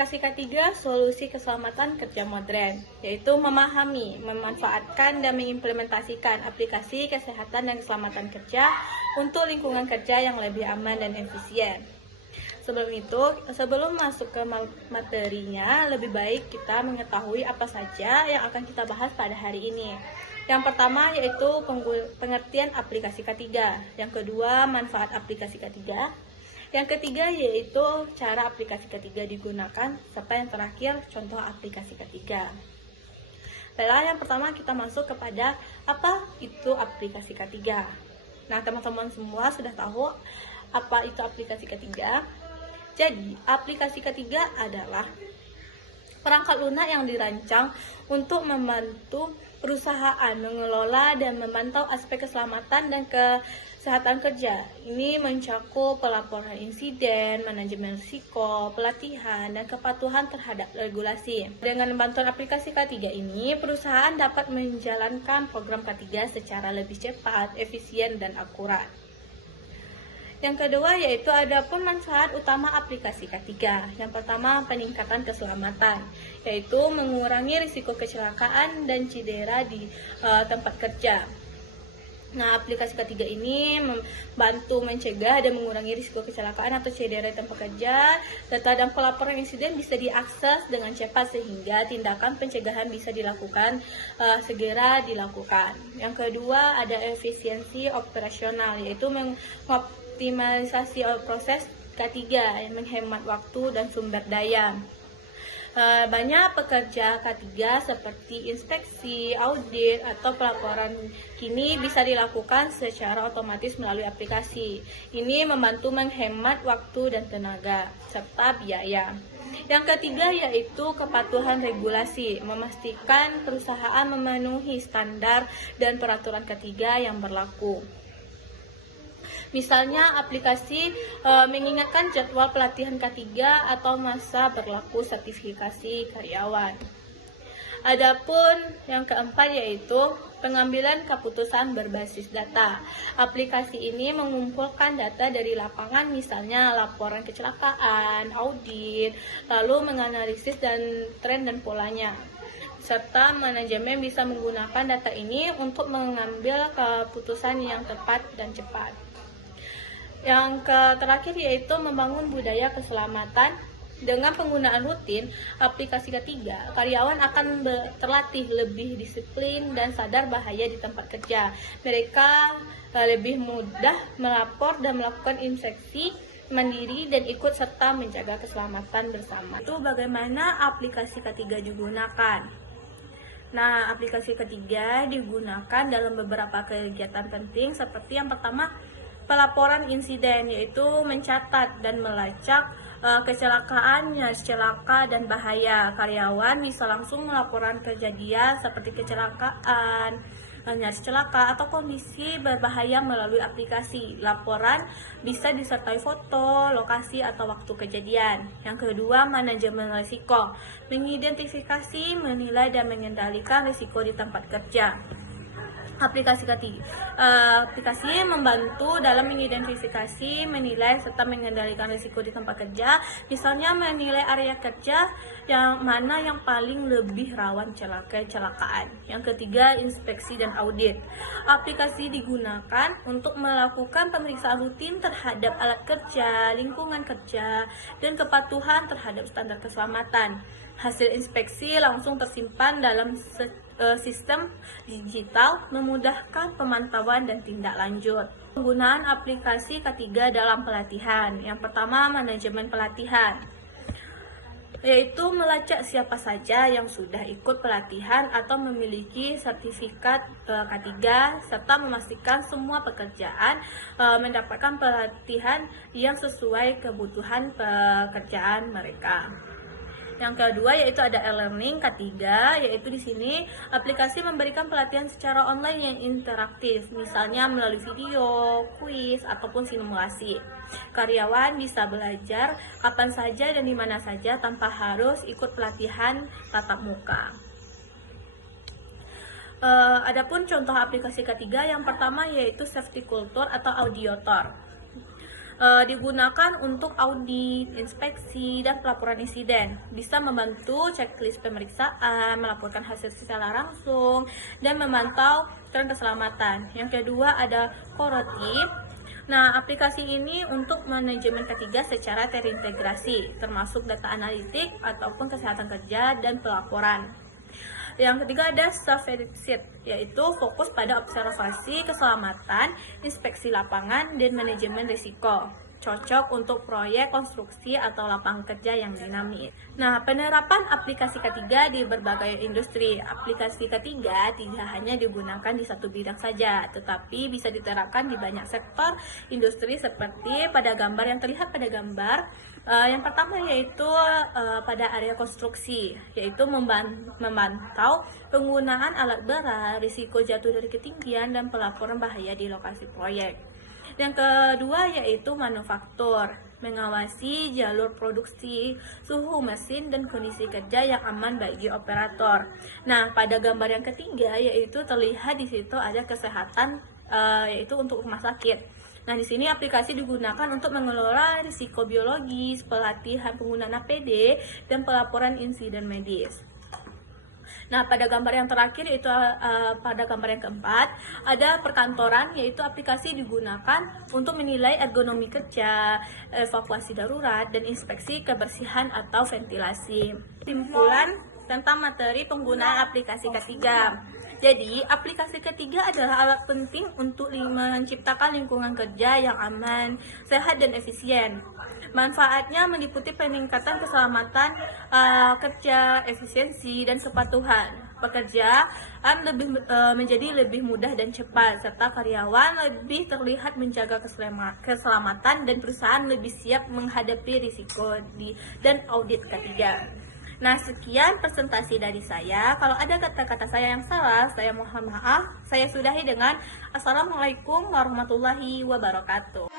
aplikasi ketiga, solusi keselamatan kerja modern, yaitu memahami, memanfaatkan, dan mengimplementasikan aplikasi kesehatan dan keselamatan kerja untuk lingkungan kerja yang lebih aman dan efisien. Sebelum masuk ke materinya, lebih baik kita mengetahui apa saja yang akan kita bahas pada hari ini. Yang pertama yaitu pengertian aplikasi ketiga, yang kedua manfaat aplikasi ketiga, yang ketiga yaitu cara aplikasi ketiga digunakan, serta yang terakhir contoh aplikasi ketiga. Baiklah, yang pertama kita masuk kepada apa itu aplikasi ketiga. Nah, teman-teman semua sudah tahu apa itu aplikasi ketiga. Jadi, aplikasi ketiga adalah perangkat lunak yang dirancang untuk membantu perusahaan mengelola dan memantau aspek keselamatan dan kesehatan kerja. Ini mencakup pelaporan insiden, manajemen risiko, pelatihan, dan kepatuhan terhadap regulasi. Dengan bantuan aplikasi K3 ini, perusahaan dapat menjalankan program K3 secara lebih cepat, efisien, dan akurat. Yang kedua yaitu adapun manfaat utama aplikasi K3. Yang pertama, peningkatan keselamatan, yaitu mengurangi risiko kecelakaan dan cedera di tempat kerja. Nah, aplikasi K3 ini membantu mencegah dan mengurangi risiko kecelakaan atau cedera di tempat kerja. Data dan pelaporan insiden bisa diakses dengan cepat sehingga tindakan pencegahan bisa dilakukan segera dilakukan. Yang kedua, ada efisiensi operasional, yaitu optimalisasi proses K3 yang menghemat waktu dan sumber daya. Banyak pekerja K3 seperti inspeksi, audit, atau pelaporan kini bisa dilakukan secara otomatis melalui aplikasi. Ini membantu menghemat waktu dan tenaga, serta biaya. Yang ketiga yaitu kepatuhan regulasi, memastikan perusahaan memenuhi standar dan peraturan K3 yang berlaku. Misalnya aplikasi mengingatkan jadwal pelatihan K3 atau masa berlaku sertifikasi karyawan. Adapun yang keempat yaitu pengambilan keputusan berbasis data. Aplikasi ini mengumpulkan data dari lapangan, misalnya laporan kecelakaan, audit, lalu menganalisis dan tren dan polanya. Serta manajemen bisa menggunakan data ini untuk mengambil keputusan yang tepat dan cepat. Yang terakhir yaitu membangun budaya keselamatan. Dengan penggunaan rutin aplikasi K3, karyawan akan terlatih lebih disiplin dan sadar bahaya di tempat kerja. Mereka lebih mudah melapor dan melakukan inspeksi mandiri dan ikut serta menjaga keselamatan bersama. Itu bagaimana aplikasi K3 digunakan. Nah, aplikasi K3 digunakan dalam beberapa kegiatan penting seperti yang pertama, pelaporan insiden, yaitu mencatat dan melacak kecelakaan, nyaris celaka, dan bahaya. Karyawan bisa langsung melaporkan kejadian seperti kecelakaan, nyaris celaka, atau kondisi berbahaya melalui aplikasi. Laporan bisa disertai foto, lokasi, atau waktu kejadian. Yang kedua, manajemen risiko, mengidentifikasi, menilai, dan mengendalikan risiko di tempat kerja. Aplikasi membantu dalam mengidentifikasi, menilai, serta mengendalikan risiko di tempat kerja. Misalnya menilai area kerja yang mana yang paling lebih rawan kecelakaan. Yang ketiga, inspeksi dan audit. Aplikasi digunakan untuk melakukan pemeriksaan rutin terhadap alat kerja, lingkungan kerja, dan kepatuhan terhadap standar keselamatan. Hasil inspeksi langsung tersimpan dalam sistem digital, memudahkan pemantauan dan tindak lanjut. Penggunaan aplikasi K3 dalam pelatihan. Yang pertama, manajemen pelatihan, yaitu melacak siapa saja yang sudah ikut pelatihan atau memiliki sertifikat K3, serta memastikan semua pekerjaan mendapatkan pelatihan yang sesuai kebutuhan pekerjaan mereka. Yang kedua yaitu ada e-learning K3, yaitu di sini aplikasi memberikan pelatihan secara online yang interaktif, misalnya melalui video, kuis, ataupun simulasi. Karyawan bisa belajar kapan saja dan di mana saja tanpa harus ikut pelatihan tatap muka. Adapun contoh aplikasi K3 yang pertama yaitu Safety Culture atau Audiotor. digunakan untuk audit, inspeksi, dan pelaporan insiden. Bisa membantu checklist pemeriksaan, melaporkan hasil secara langsung, dan memantau tren keselamatan. Yang kedua ada kognitif. Nah, aplikasi ini untuk manajemen ketiga secara terintegrasi, termasuk data analitik ataupun kesehatan kerja dan pelaporan. Yang ketiga ada self-edited, yaitu fokus pada observasi keselamatan, inspeksi lapangan, dan manajemen risiko. Cocok untuk proyek konstruksi atau lapangan kerja yang dinamis. Nah, penerapan aplikasi ketiga di berbagai industri. Aplikasi ketiga tidak hanya digunakan di satu bidang saja, tetapi bisa diterapkan di banyak sektor industri seperti pada gambar yang terlihat pada gambar. Yang pertama yaitu pada area konstruksi, yaitu memantau penggunaan alat berat, risiko jatuh dari ketinggian, dan pelaporan bahaya di lokasi proyek. Yang kedua yaitu manufaktur, mengawasi jalur produksi, suhu mesin, dan kondisi kerja yang aman bagi operator. Nah, pada gambar yang ketiga yaitu terlihat di situ ada kesehatan, yaitu untuk rumah sakit. Nah, di sini aplikasi digunakan untuk mengelola risiko biologis, pelatihan penggunaan APD, dan pelaporan insiden medis. Nah, pada gambar yang terakhir yaitu pada gambar yang keempat ada perkantoran, yaitu aplikasi digunakan untuk menilai ergonomi kerja, evakuasi darurat, dan inspeksi kebersihan atau ventilasi. Kesimpulan tentang materi penggunaan aplikasi ketiga. Jadi, aplikasi ketiga adalah alat penting untuk menciptakan lingkungan kerja yang aman, sehat, dan efisien. Manfaatnya meliputi peningkatan keselamatan kerja, efisiensi, dan kepatuhan. Pekerjaan menjadi lebih mudah dan cepat, serta karyawan lebih terlihat menjaga keselamatan, dan perusahaan lebih siap menghadapi risiko dan audit ketiga. Nah, sekian presentasi dari saya. Kalau ada kata-kata saya yang salah, saya mohon maaf. Saya sudahi dengan Assalamualaikum warahmatullahi wabarakatuh.